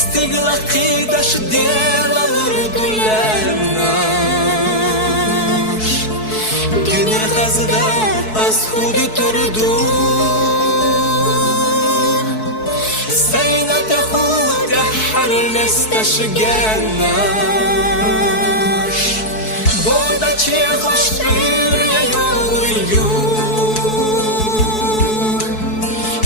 Stigla qidash devalardularnash Güne hazda az khudi turdu Saynata khuda harlestashgannash Boda che khoshbir yayu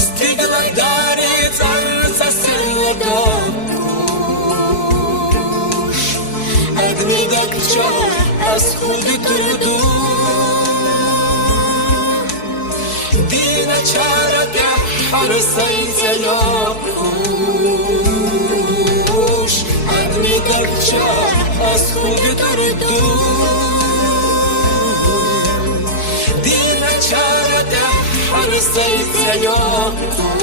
Stigla dari tsarsa siladakush Agnidacha az khudi turdu Dina charaka harsayta yakush Agnidacha az khudi turdu Dina charaka harsayta yakush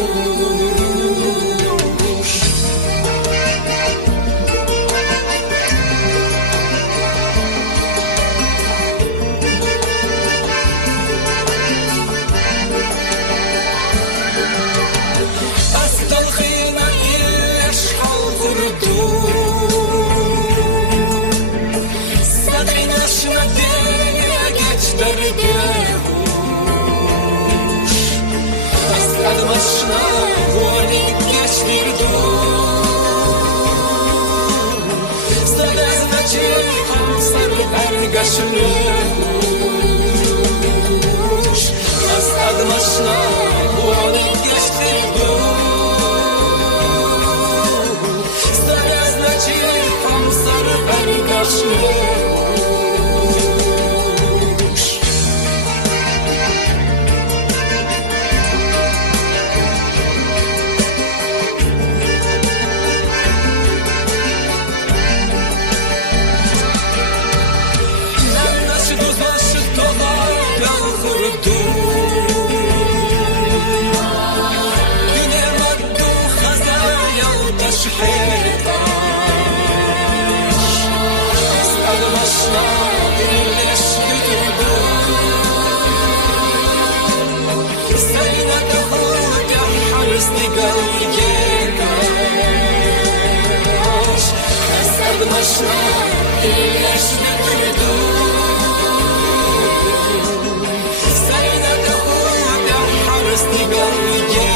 Admaşna vonik geçirdu Stadazmaçı hamsar ergaşlış Admaşna vonik geçirdu Stadazmaçı hamsar ergaşlış Admaşna birleşti durdu Sayna da huda harsti galge